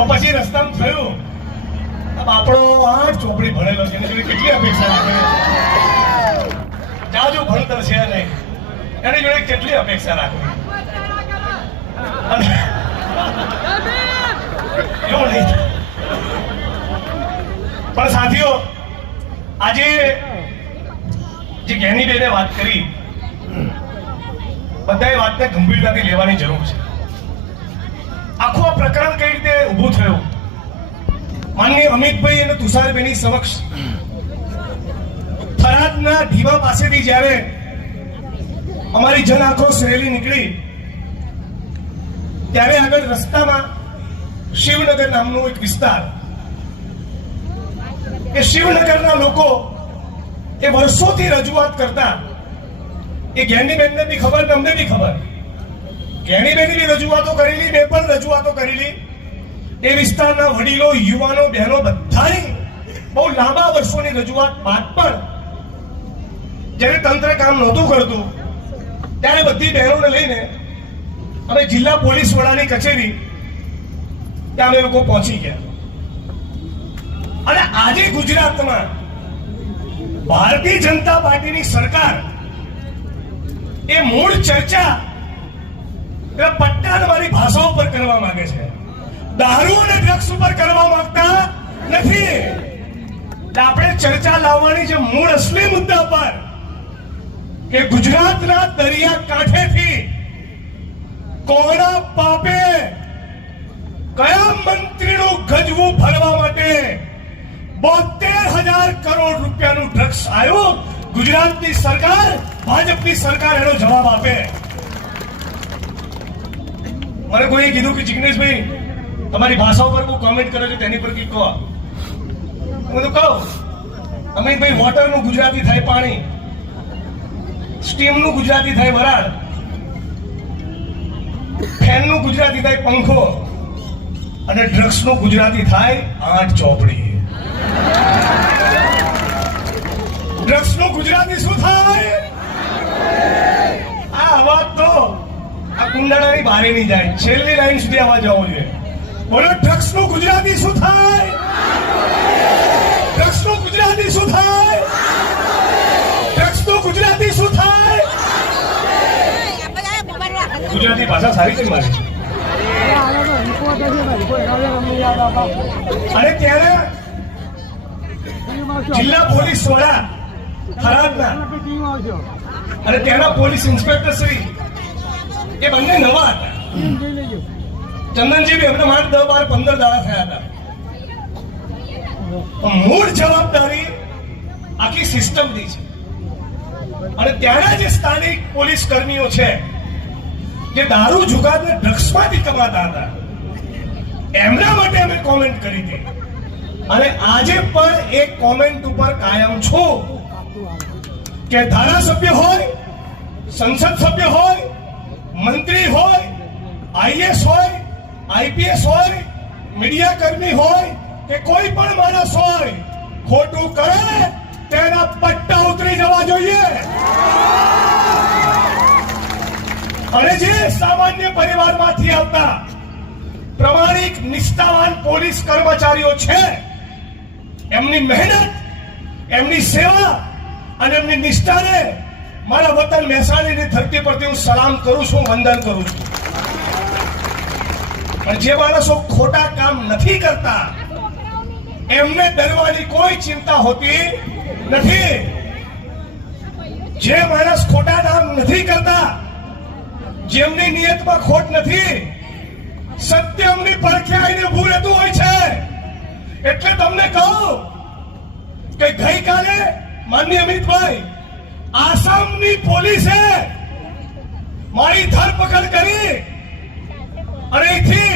તો પછી રસ્તામાં થયું. આપણો આ ચોપડી ભણેલો છે, એને કેટલી અપેક્ષા રાખે જાજુ ભણતર છે નહીં. એની જોડે કેટલી અપેક્ષા અને એવું નહીં. પણ સાથીઓ, આજે જે જ્ઞાનીબેને વાત કરી બધાએ વાતને ગંભીરતાથી લેવાની જરૂર છે. આખું આ પ્રકરણ કઈ રીતે ઊભું થયું? માનીય અમિતભાઈ અને તુષારબેની સમક્ષ. થરાદના ઢીમા પાસેથી જ્યારે અમારી જન આક્રોશ રેલી નીકળી, ત્યારે આગળ રસ્તામાં શિવનગર નામનો એક વિસ્તાર. એ શિવનગરના લોકો એ વર્ષોથી રજૂઆત કરતા, એ જ્ઞાનીબેનને બી ખબર અમને બી ખબર. જ્ઞાનીબેને બધી રજૂઆતો કરેલી, મેં પણ રજૂઆતો કરેલી. એ વિસ્તારના વડીલો, યુવાનો, બહેનો બધાની બહુ લાંબા વર્ષોની રજૂઆત બાદ પણ જ્યારે તંત્ર કામ નહોતું કરતું, ત્યારે બધી બહેનોને લઈને અમે જિલ્લા પોલીસ વડાની કચેરી ત્યાં અમે લોકો પહોંચી ગયા. અને આજે ગુજરાતમાં ભારતીય જનતા પાર્ટીની સરકાર એ મૂળ ચર્ચા એ પટ્ટાણવાળી ભાષા ઉપર કરવા માંગે છે. દારૂ અને ડ્રગ્સ ઉપર કરવા માંગતા નથી. આપણે ચર્ચા લાવવાની છે મૂળ અસલી મુદ્દા પર કે ગુજરાતના દરિયા કાંઠેથી કોના પાપે કયા મંત્રીનું ગજવું ભરવા માટે બોતેર હજાર કરોડ રૂપિયાનું ડ્રગ્સ આવ્યું ગુજરાતની સરકાર, ભાજપની સરકાર એનો જવાબ આપે. મને કોઈએ કીધું કે જિગ્નેશભાઈ, તમારી ભાષા ઉપર બહુ કોમેન્ટ કરે છે, તેની પર કંઈક કહો હું તો કહું? અમિતભાઈ વોટરનું ગુજરાતી થાય પાણી. સ્ટીમનું ગુજરાતી થાય વરાળ. ફેનનું ગુજરાતી થાય પંખો. અને ડ્રગ્સનું ગુજરાતી થાય આઠ ચોપડી. ડ્રગ્સનું ગુજરાતી શું થાય? આ અવાજ તો કુંડાળાની બારે નહીં જાય. છેલ્લી લાઈન સુધી આવા જવું જોઈએ. બોલો, ડ્રગ્સનું ગુજરાતી શું થાય? ડ્રગ્સનું ગુજરાતી શું થાય? ડ્રગ્સનું ગુજરાતી શું થાય? ગુજરાતી ભાષા સારી છે મારી. અને ત્યારે જિલ્લા પોલીસ વડા થરાદના. અને ત્યાંના પોલીસ ઇન્સ્પેક્ટર શ્રી એ બંને નવા હતા. ચંદનજી એમને માત્ર દસ બાર પંદર દાડા થયા હતા. મૂળ જવાબદારી આખી સિસ્ટમની છે. અને ત્યાંના જે સ્થાનિક પોલીસ કર્મીઓ છે, જે દારૂ જુગારને ડ્રગ્સમાંથી કમાતા હતા, એમના માટે અમે કોમેન્ટ કરી હતી. અને આજે પણ એ કોમેન્ટ ઉપર કાયમ છું કે ધારાસભ્ય હોય, સંસદ સભ્ય હોય મંત્રી હોય આઈએસ હોય આઈપીએસ હોય, મીડિયા કર્મી હોય કે કોઈ પણ માણસ હોય, ખોટું કરે તેના પટ્ટા ઉતરી જવા જોઈએ. અને જે સામાન્ય પરિવારમાંથી આવતા પ્રમાણિક નિષ્ઠાવાન પોલીસ કર્મચારીઓ છે, એમની મહેનત, એમની સેવા અને એમની નિષ્ઠાને મારા વતન મહેસાણીની ધરતી પરથી હું સલામ કરું છું, વંદન કરું છું. પણ જે માણસો ખોટા કામ નથી કરતા, એમને ડરવાની કોઈ ચિંતા હોતી નથી. જે માણસ ખોટા કામ નથી કરતા, જેમની નિયતમાં ખોટ નથી સત્ય એમની પડખે આવીને ઉભું રહેતું હોય છે. એટલે તમને કહું કે ગઈકાલે માન્ય અમિતભાઈ આસામની પોલીસે મારી ધરપકડ કરી અને અહીંથી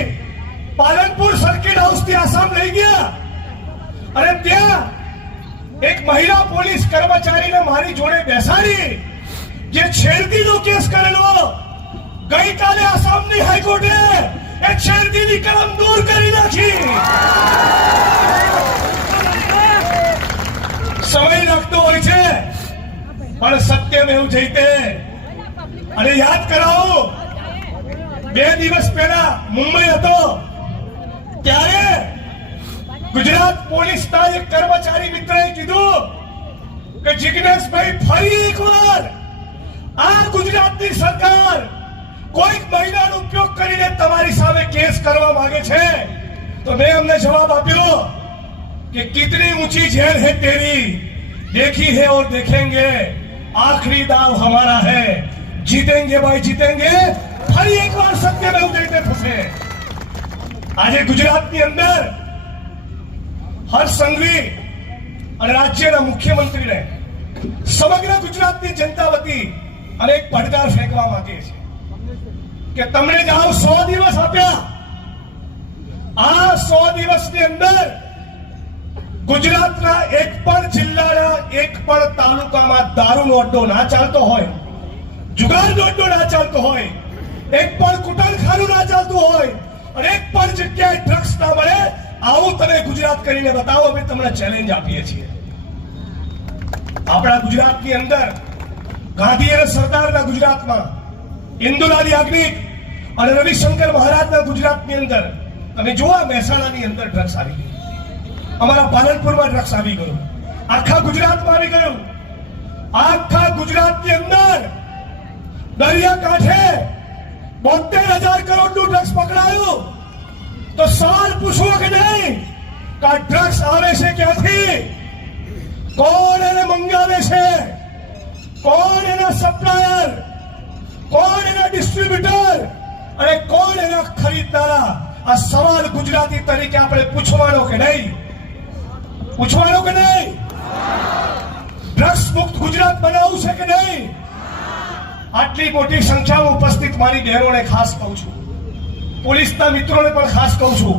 પાલનપુર સર્કિટ હાઉસથી આસામ લઈ ગયા. અને ત્યાં એક મહિલા પોલીસ કર્મચારીને મારી જોડે બેસાડી, જે છેડતીનો કેસ કરેલો, ગઈકાલે આસામની હાઈકોર્ટે એ છેડતીની કલમ દૂર કરી નાખી. સમય લાગતો હોય છે. પણ સત્યમેવ જયતે અને યાદ કરાવો, બે દિવસ પહેલા મુંબઈ હતો. ત્યારે ગુજરાત પોલીસના એક કર્મચારી મિત્રએ કીધું કે જિજ્ઞેશભાઈ ફરી એકવાર આ ગુજરાતની સરકાર કોઈક મહિલાનો ઉપયોગ કરીને તમારી સામે કેસ કરવા માંગે છે. તો મેં અમને જવાબ આપ્યો કે, કિતની ઊંચી ઝેર હે તેરી? દેખી હે ઓર દેખેંગે? आखिरी दाव हमारा है जीतेंगे भाई जीतेंगे ફરી એકવાર સત્યમેવ જયતે થશે આજે ગુજરાતની અંદર હર્ષ સંઘવી અને રાજ્યના મુખ્યમંત્રીને સમગ્ર ગુજરાતની જનતા વતી અને એક પડકાર ફેંકવા માંગે છે કે તમને જ આવ સો દિવસ આપ્યા આ સો દિવસની અંદર ગુજરાતના એક પણ જિલ્લાના એક પણ તાલુકામાં દારૂનો અડ્ડો ના ચાલતો હોય, જુગારનો અડ્ડો ના ચાલતો હોય, એક પણ કુટરખાનું ના ચાલતું હોય, અને એક પણ જગ્યાએ ડ્રગ્સ ના મળે, આવું તમે ગુજરાત કરીને બતાવો, અમે તમને ચેલેન્જ આપીએ છીએ. આપણા ગુજરાતની અંદર ગાંધી અને સરદારના ગુજરાતમાં ઇન્દુલાલી અગ્નિક અને રવિશંકર મહારાજના ગુજરાતની અંદર, તમે જોવા મહેસાણાની અંદર ડ્રગ્સ આવી ગઈ. અમારા પાલનપુરમાં ડ્રગ્સ આવી ગયું. આખા ગુજરાતમાં આવી ગયું. આખા ગુજરાતની અંદર દરિયા કાંઠે બોતેર હજાર કરોડનું ડ્રગ્સ પકડાયું. તો સવાલ પૂછવો કે નહીં કે આ ડ્રગ્સ આવે છે ક્યાંથી? કોણ એને મંગાવે છે? કોણ એના સપ્લાયર કોણ એના ડિસ્ટ્રીબ્યુટર અને કોણ એના ખરીદનારા? આ સવાલ ગુજરાતી તરીકે આપણે પૂછવાનો કે નહીં? પૂછવાનો કે નહીં? ડ્રગ્સ મુક્ત ગુજરાત બનાવવું છે કે નહીં? આટલી મોટી સંખ્યામાં ઉપસ્થિત મારી બહેનોને ખાસ કહું છું. પોલીસના મિત્રોને પણ ખાસ કહું છું.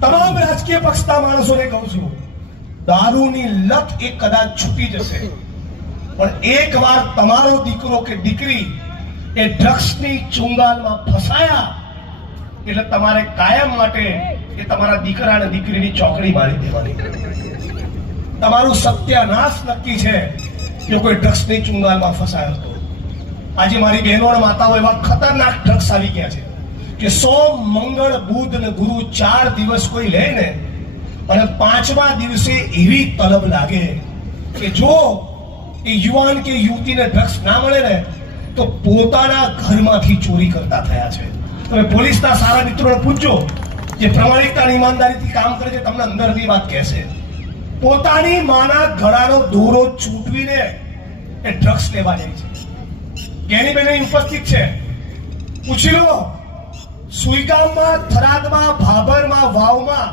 તમામ રાજકીય પક્ષના માણસોને કહું છું. દારૂની લત એ કદાચ છૂટી જશે. પણ એકવાર તમારો દીકરો કે દીકરી એ ડ્રગ્સની ચુંગાલમાં ફસાયા, એટલે તમારે કાયમ માટે એ તમારા દીકરા અને દીકરીની ચોકડી મારી દેવાની. તમારું સત્યાનાશ નક્કી છે કે કોઈ ડ્રગ્સની ચુંગાલમાં ફસાયો હતો. આજે મારી બહેનો અને માતાઓ એવા ખતરનાક ડ્રગ્સ આવી ગયા છે કે સોમ મંગળ બુધ અને ગુરુ ચાર દિવસ કોઈ લે ને, અને પાંચમા દિવસે એવી તલબ લાગે કે જો એ યુવાન કે યુવતીને ડ્રગ્સ ના મળે ને, તો પોતાના ઘરમાંથી ચોરી કરતા થયા છે. તમે પોલીસના સારા મિત્રોને પૂછજો. જે પ્રમાણિકતા અને ઈમાનદારીથી કામ કરે છે, તમને અંદરની વાત કહેશે પોતાની માના ગળાનો દોરો છૂટવીને એ ડ્રગ્સ લેવા જાય છે. ગેની બેન ઉપસ્થિત છે. પૂછી લો, સુઈગામમાં, થરાદમાં, ભાભરમાં, વાવમાં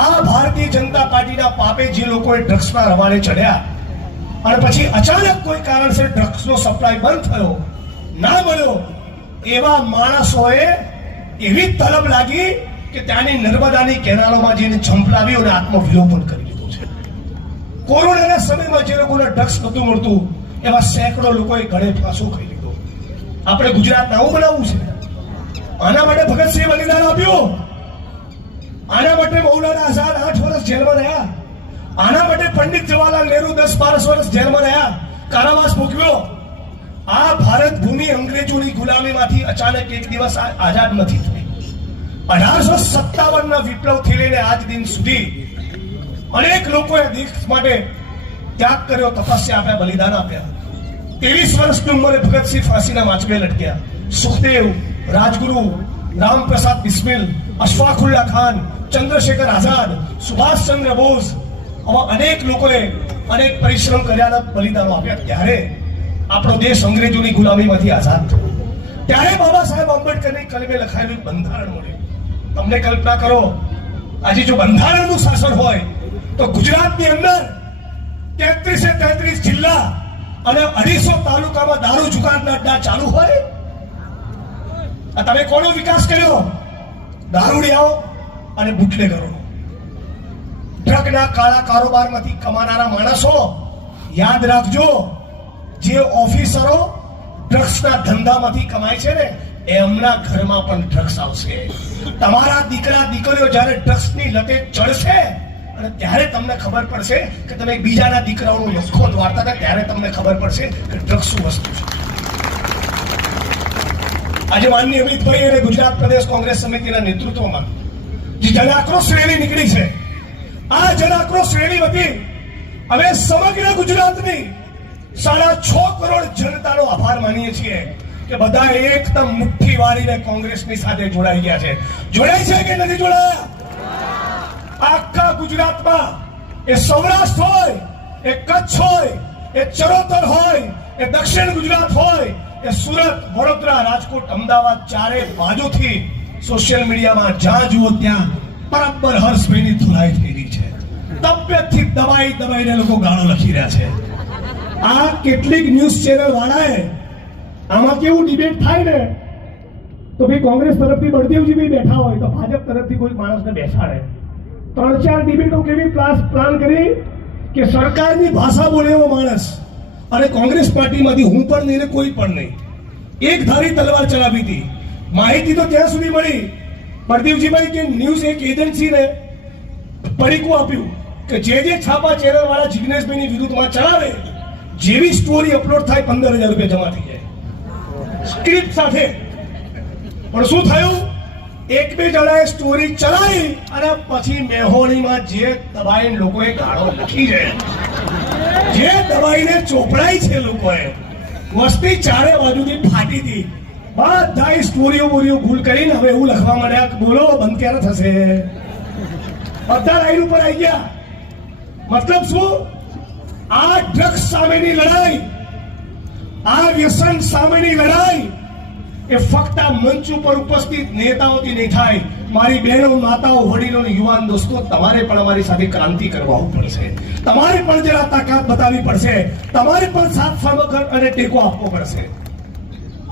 આ ભારતીય જનતા પાર્ટીના પાપે જે લોકોએ ડ્રગ્સના રવાડે ચડ્યા અને પછી અચાનક કોઈ કારણસર ડ્રગ્સનો સપ્લાય બંધ થયો, ના મળ્યો એવા માણસોએ એવી તલબ લાગી કે ત્યાંની નર્મદાની કેનાલોમાં જઈને ઝંપલાવ્યો અને આત્મવિલોપન કરી લીધું છે. કોરોનાના સમયમાં જે લોકોને ડ્રગ્સ નહોતું મળતું, એવા સેંકડો લોકોએ ગળે ફાંસો ખાઈ લીધો. આપણે ગુજરાત આવું બનાવવું છે. આના માટે ભગતસિંહ બલિદાન આપ્યું. આના માટે મૌલાના આઝાદ આઠ વર્ષ જેલમાં રહ્યા. આના માટે પંડિત જવાહરલાલ નહેરુ દસ બાર વર્ષ જેલમાં રહ્યા. કારાવાસ ભોગવ્યો. આ ભારત ભૂમિ અંગ્રેજોની ગુલામીમાંથી અચાનક એક દિવસ આઝાદ નથી થઈ અઢારસો સત્તાવન ના વિપ્લવથી લઈને આજ દિન સુધી અનેક લોકોએ દેશ માટે ત્યાગ કર્યો, તપસ્યા આપ્યા, બલિદાન આપ્યા. ત્રેવીસ વર્ષની ઉંમરે ભગતસિંહ ફાંસીના માચમે લટક્યા. સુખદેવ, રાજગુરુ, રામપ્રસાદ બિસ્મિલ, અશફાકુલ્લા ખાન, ચંદ્રશેખર આઝાદ, સુભાષચંદ્ર બોઝ આવા અનેક લોકોએ અનેક પરિશ્રમ કર્યાના બલિદાનો આપ્યા. ત્યારે આપણો દેશ અંગ્રેજોની ગુલામીમાંથી આઝાદ થયો. ત્યારે બાબા સાહેબ આંબેડકરની કલમે લખાયેલું બંધારણ મળ્યું. તમને કલ્પના કરો, આજે જો બંધારણનું શાસન હોય, તો ગુજરાતની અંદર તેત્રીસે તેત્રીસ જિલ્લા અને અઢીસો તાલુકામાં દારૂ જુગારના અડ્ડા ચાલુ હોય? આ તમે કોનો વિકાસ કર્યો? દારૂડિયાઓ અને બુટલેગરો ડ્રગના કાળા કારોબારમાંથી કમાનારા માણસો, યાદ રાખજો, જે ઓફિસરો ડ્રગ્સના ધંધામાંથી કમાય છે ને એમના ઘરમાં પણ ડ્રગ્સ આવશે. તમારા દીકરા, દીકરીઓ જ્યારે ડ્રગ્સની લતે ચડશે, અને ત્યારે તમને ખબર પડશે કે તમે બીજાના દીકરાઓનું લખો વાર્તા હતા, ત્યારે તમને ખબર પડશે કે ડ્રગ્સ શું વસ્તુ છે. આજે માનની અમિતભાઈ અને ગુજરાત પ્રદેશ કોંગ્રેસ સમિતિના નેતૃત્વમાં જે જનાક્રોશ રેલી નીકળી છે, આ જનાક્રોશ રેલી વતી અમે સમગ્ર ગુજરાતની સાડા છ કરોડ જનતાનો આભાર માનીએ છીએ. કે બધા એકદમ મુઠ્ઠી વાળીને કોંગ્રેસની સાથે જોડાઈ ગયા છે. જોડાય છે કે નથી જોડાયા? આખા ગુજરાતમાં એ સૌરાષ્ટ્ર હોય, એ કચ્છ હોય, એ ચરોતર હોય, એ દક્ષિણ ગુજરાત હોય, એ સુરત, વડોદરા, રાજકોટ, અમદાવાદ ચારે બાજુથી સોશિયલ મીડિયામાં જ્યાં જુઓ ત્યાં બરાબર હર્ષભાઈની ધુલાઈ થઈ રહી છે. તબિયતથી દબાઈ દબાઈને લોકો ગાળો લખી રહ્યા છે. આ કેટલીક ન્યૂઝ ચેનલ વાળાએ આમાં કેવું ડિબેટ થાય ને? તો ભાઈ કોંગ્રેસ તરફથી બળદેવજી ભાઈ બેઠા હોય તો ભાજપ તરફથી કોઈ માણસને બેસાડે. ત્રણ ચાર ડિબેટો કેવી પ્લાસ પ્લાન કરી કે સરકારની ભાષા બોલે એવો માણસ અને કોંગ્રેસ પાર્ટીમાંથી હું પણ નહીં ને કોઈ પણ નહીં. એક ધારી તલવાર ચલાવી હતી. માહિતી તો ત્યાં સુધી મળી. બળદેવજીભાઈ કે ન્યૂઝ એક એજન્સીને પડીકું આપ્યું કે જે જે છાપા ચેનલ વાળા જિગ્નેશભાઈની વિરુદ્ધમાં ચલાવે, જેવી સ્ટોરી અપલોડ થાય પંદર હજાર રૂપિયા જમા થઈ જાય. સ્ક્રિપ્ટ સાથે. પણ શું થયું? એક બે જણાએ સ્ટોરી ચલાવી અને પછી મેહોણીમાં જે દબાઈને લોકોએ ગાળો લખી છે, જે દબાઈને ચોપડાઈ છે લોકોએ, વસ્તી ચારે બાજુથી ફાટી હતી. બધા સ્ટોરીઓ બોરીઓ ભૂલ કરીને હવે એવું લખવા માંડ્યા બોલો બંધ ક્યારે થશે? બધા લાઈન ઉપર આવી ગયા. મતલબ શું? આ ડ્રગ્સ સામેની લડાઈ આ વ્યસન સામેની લડાઈ એ ફક્ત મંચ ઉપર ઉપસ્થિત નેતાઓથી નહીં થાય. મારી બહેનો, માતાઓ, વડીલો યુવાન દોસ્તો, તમારે પણ અમારી સાથે ક્રાંતિ કરવા પડશે. તમારે પણ જરા તાકાત બતાવવી પડશે. તમારે પણ સાથ સામગ્ર અને ટેકો આપવો પડશે.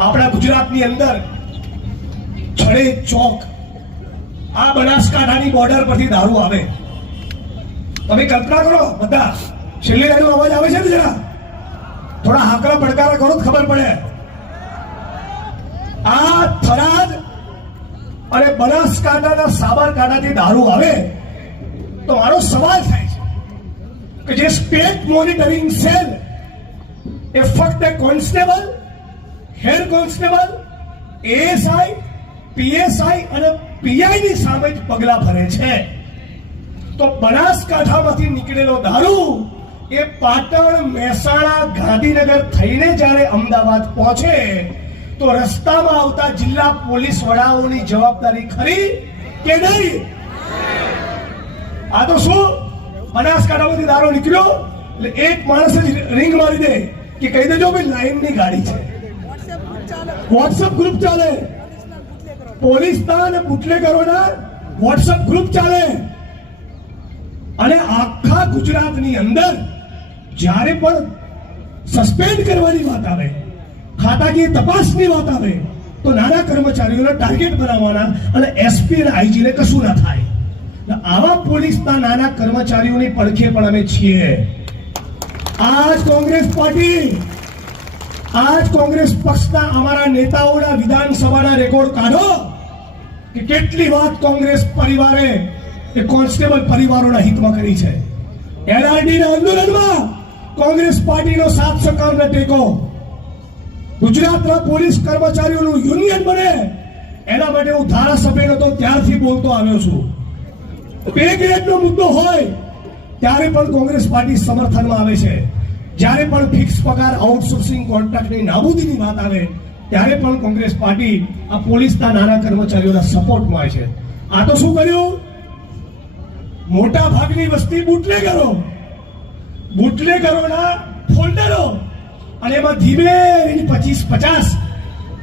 આપણા ગુજરાતની અંદર છડે ચોક આ બનાસકાંઠાની બોર્ડર પરથી દારૂ આવે. તમે કલ્પના કરો, બધા, છેલ્લે અવાજ આવે છે ને જરા? થોડા હાકરા પડકારા કરો ખબર પડે. આ થરાદ અને બનાસકાંઠાના સાબરકાંઠાથી દારૂ આવે તો મારો સવાલ થાય છે કે જે સ્ટેટ મોનિટરિંગ સેલ એ ફક્ત constable, head constable, ASI, PSI અને પીઆઈની સામે જ પગલા ભરે છે. તો બનાસકાંઠામાંથી નીકળેલો દારૂ એ પાટણ મહેસાણા ગાંધીનગર થઈને જ્યારે અમદાવાદ પહોંચે, તો રસ્તામાં આવતા જિલ્લા પોલીસ વડાઓની જવાબદારી ખરી કે નહીં? આ તો શું? બનાસકાંઠામાંથી દારો નીકળ્યો? એટલે એક માણસે જ રિંગ મારી દે કે કહી દેજો ભાઈ, લાઈનની ગાડી છે. વોટ્સઅપ ગ્રુપ ચાલે. પોલીસના અને બુટલેગરોના વોટ્સઅપ ગ્રુપ ચાલે. અને ગુજરાતની અંદર જ્યારે પણ સસ્પેન્ડ કરવાની વાત આવે, ખાતાકીય તપાસની વાત આવે, તો નાના કર્મચારીઓને ટાર્ગેટ બનાવવાના અને એસપી અને આઈજીને કશું ના થાય. આવા પોલીસના નાના કર્મચારીઓની પડખે પણ અમે છીએ. આજ કોંગ્રેસ પાર્ટી, આજ કોંગ્રેસ પક્ષના અમારા નેતાઓના વિધાનસભાના રેકોર્ડ કાઢો કે કેટલી વાત કોંગ્રેસ પરિવારે એ કોન્સ્ટેબલ પરિવારોના હિતમાં કરી છે. એલઆરડી ના આંદોલનમાં કોંગ્રેસ પાર્ટીનો સાથ સહકારને ટેકો. ગુજરાતના પોલીસ કર્મચારીઓનું યુનિયન બને, એના માટે હું ધારાસભ્ય હતો ત્યારથી બોલતો આવ્યો છું. પે ગ્રેડનો મુદ્દો હોય, ત્યારે પણ કોંગ્રેસ પાર્ટી સમર્થનમાં આવે છે. જ્યારે પણ ફિક્સ પગાર, આઉટસોર્સિંગ કોન્ટ્રાક્ટની નાબૂદીની વાત આવે, ત્યારે પણ કોંગ્રેસ પાર્ટી આ પોલીસના નાના કર્મચારીઓના સપોર્ટમાં આવે છે. આ તો શું કર્યું? મોટા ભાગની વસ્તી બુટલેગરો. બુટલેગરોના ફોલ્ડરો. અને એમાં ધીમે પચીસ, પચાસ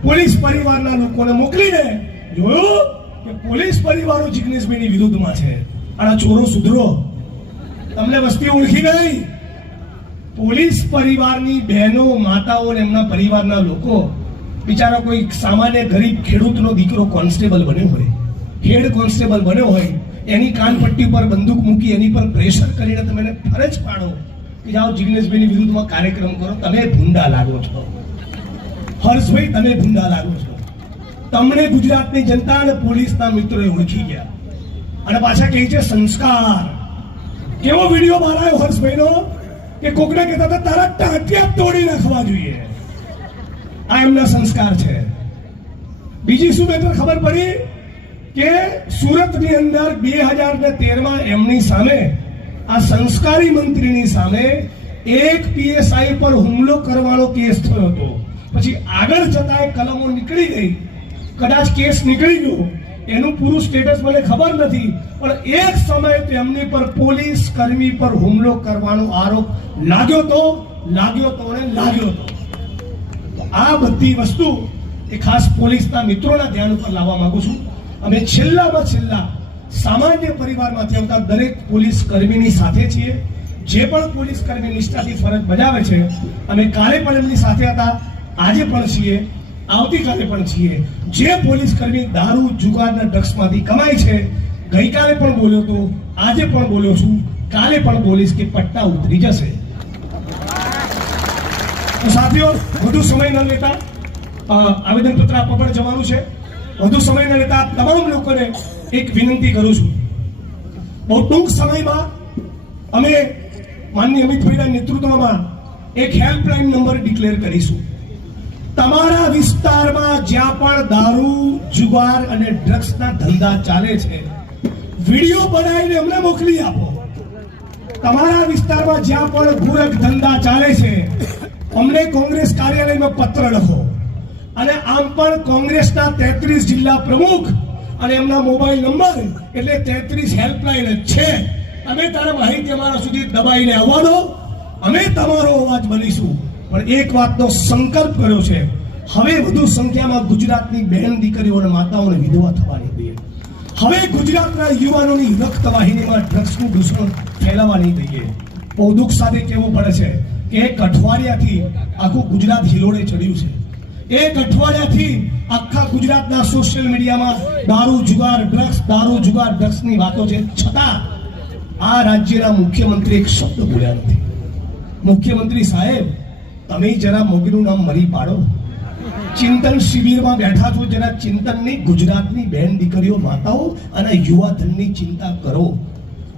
પોલીસ પરિવારના લોકોને મોકલીને જોયું કે પોલીસ પરિવારો જિગ્નેશભાઈની વિરુદ્ધમાં છે. અને ચોરો સુધરો. તમને વસ્તી ઓળખી ગઈ? પોલીસ પરિવારની બહેનો, માતાઓ અને એમના પરિવારના લોકો બિચારા કોઈ સામાન્ય ગરીબ ખેડૂતનો દીકરો કોન્સ્ટેબલ બન્યો હોય. હેડ કોન્સ્ટેબલ બન્યો હોય. એની કાનપટ્ટી પર બંદૂક મૂકી એની પર પ્રેશર કરીને તમે એને ફરજ પાડો કે જાઓ જિગ્નેશભાઈની વિરુદ્ધમાં કાર્યક્રમ કરો, તમે ભૂંડા લાગો છો. હર્ષભાઈ, તમે ભૂંડા લાગો છો. તમને ગુજરાતની જનતા અને પોલીસના મિત્રોએ ઓળખી ગયા. અને પાછા કહે છે, સંસ્કાર. કેવો વીડિયો બહાર આવ્યો હર્ષભાઈનો? કે કોકને કહેતા હતા, તારા ટાંટિયા તોડી નાખવા જોઈએ. આ એમના સંસ્કાર છે. બીજી શું મેટર ખબર પડી? કે સુરતની અંદર બે હજાર ને તેરમાં એમની સામે, આ સંસ્કારી મંત્રીની સામે એક પીએસઆઈ પર હુમલો કરવાનો કેસ થયો હતો. પછી આગળ જતા કલમો નીકળી ગઈ. કદાચ કેસ નીકળી ગયો. એનું પૂરું સ્ટેટસ મને ખબર નથી, પણ એક સમયે તેમની પર પોલીસ કર્મી પર હુમલો કરવાનો આરોપ લાગ્યો તો લાગ્યો તો અને લાગ્યો તો આ બધી વસ્તુ એ ખાસ પોલીસના મિત્રોના ધ્યાન ઉપર લાવવા માંગુ છું. અમે છેલ્લામાં છેલ્લા સામાન્ય પરિવારમાંથી આવતા દરેક પોલીસ કર્મીની સાથે છીએ, જે પણ પોલીસ કર્મી નિષ્ઠાથી ફરજ બજાવે છે, અમે કાલે પણ એમની સાથે હતા, આજે પણ છીએ, આવતીકાલે પણ છીએ. જે પોલીસ કર્મી દારૂ, જુગારના ડ્રગ્સમાંથી કમાય છે, ગઈકાલે પણ બોલ્યો તો આજે પણ બોલ્યો છું, કાલે પણ બોલીશ કે પટ્ટા ઉતરી જશે. તો સાથીઓ, વધુ સમય ન લેતા આવેદનપત્ર આપવા પણ જવાનું છે. વધુ સમય ન લેતા તમામ લોકોને એક વિનંતી કરું છું. બહુ ટૂંક સમયમાં અમે માનની અમિતભાઈના નેતૃત્વમાં એક હેલ્પલાઇન નંબર ડિક્લેર કરીશું. તમારા વિસ્તારમાં જ્યાં પણ દારૂ, જુગાર અને ડ્રગ્સના ધંધા ચાલે છે, વીડિયો બનાવીને અમને મોકલી આપો. તમારા વિસ્તારમાં જ્યાં પણ ગુરખ ધંધા ચાલે છે, અમને કોંગ્રેસ કાર્યાલયમાં પત્ર લખો. અને આમ પણ કોંગ્રેસના તેત્રીસ જિલ્લા પ્રમુખ અને એમના મોબાઈલ નંબર એટલે તેત્રીસ હેલ્પલાઇન જ છે. અમે તારા માહિતી અમારા સુધી દબાઈને આવવાનો, અમે તમારો અવાજ બનીશું. પણ એક વાતનો સંકલ્પ કર્યો છે. હવે વધુ સંખ્યામાં ગુજરાતની બહેન દીકરીઓ અને માતાઓને વિધવા થવાની દઈએ હવે ગુજરાતના યુવાનોની રક્ત વાહિનીમાં ડ્રગ્સનું દૂષણ ફેલાવા નહીં દઈએ બહુ દુઃખ સાથે કહેવું પડે છે કે એક અઠવાડિયાથી આખું ગુજરાત હિલોડે ચડ્યું છે. એક અઠવાડિયાથી આખા ગુજરાતના સોશિયલ મીડિયામાં દારૂ, જુગાર ડ્રગ્સ દારૂ, જુગાર ડ્રગ્સની વાતો છે. છતાં આ રાજ્યના મુખ્યમંત્રી એક શબ્દ બોલ્યા નથી. મુખ્યમંત્રી સાહેબ, તમે જરા મોગીનું નામ મરી પાડો. ચિંતન શિબિરમાં બેઠા છો, જરા ચિંતનની ગુજરાતની બહેન દીકરીઓ માતાઓ અને યુવા ધનની ચિંતા કરો.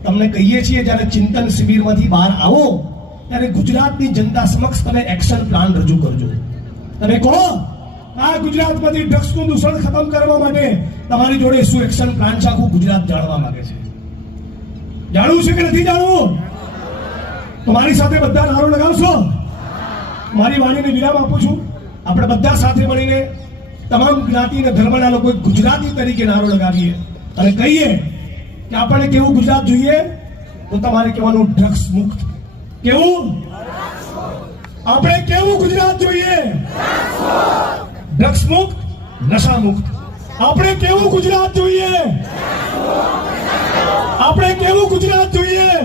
તમને કહીએ છીએ, જ્યારે ચિંતન શિબિરમાંથી બહાર આવો, ત્યારે ગુજરાતની જનતા સમક્ષ તમે એક્શન પ્લાન રજૂ કરજો. તમે કહો આ ગુજરાતમાંથી ડ્રગ્સનું દૂષણ ખતમ કરવા માટે તમારી જોડે શું એક્શન પ્લાન છે? આખું ગુજરાત જાણવા માંગે છે. જાણવું છે કે નથી જાણવું? તો મારી સાથે બધા નારો લગાવશો? મારી વાણીને વિરામ આપું છું. આપણે બધા સાથે મળીને તમામ જ્ઞાતિ અને ધર્મના લોકો ગુજરાતી તરીકે નારો લગાવીએ અને કહીએ કે આપણને કેવું ગુજરાત જોઈએ? તો તમારે કહેવાનું ડ્રગ્સ મુક્ત. કેવું? આપણે કેવું ગુજરાત જોઈએ? ડ્રગ્સ મુક્ત નશા મુક્ત આપણે કેવું ગુજરાત જોઈએ? આપણે કેવું ગુજરાત જોઈએ?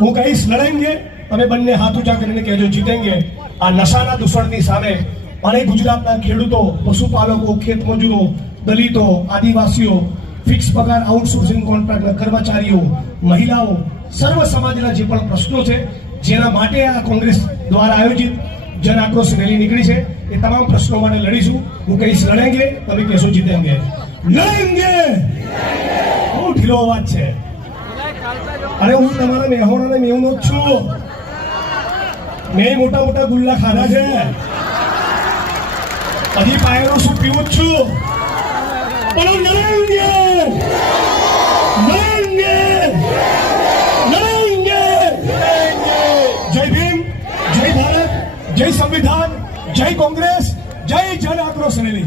હું કહીશ, લડેંગે, તમે બંને હાથ ઊંચા કરીને કહેજો, જીતેંગે. આ નશાના દૂષણની સામે અને ગુજરાતના ખેડૂતો, પશુપાલકો, ખેત મજૂરો, દલિતો, આદિવાસીઓ ફિક્સ પગાર આઉટસોર્સિંગ કોન્ટ્રાક્ટના કર્મચારીઓ, મહિલાઓ, સર્વ સમાજના જે પણ પ્રશ્નો છે જેના માટે આ કોંગ્રેસ દ્વારા આયોજિત જન આક્રોશ રેલી નીકળી છે. એ તમામ પ્રશ્નો માટે લડીશું. હું કહીશ, લડેંગે, તમે કહેશો, જીતેંગે. લડેંગે! બહુ ઢીલો અવાજ છે. અરે, હું તમારા મેહોણા ને મેહુનો જ છું. મેં મોટા મોટા ગુલ્લા ખાધા છે. હજી પાયરો શું પીવું જ છું. પણ લડેંગે! લડેંગે જય ભીમ જય ભારત જય સંવિધાન જય કોંગ્રેસ જય જન આક્રોશ રેલી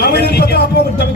આવેદન પત્ર આપો તમે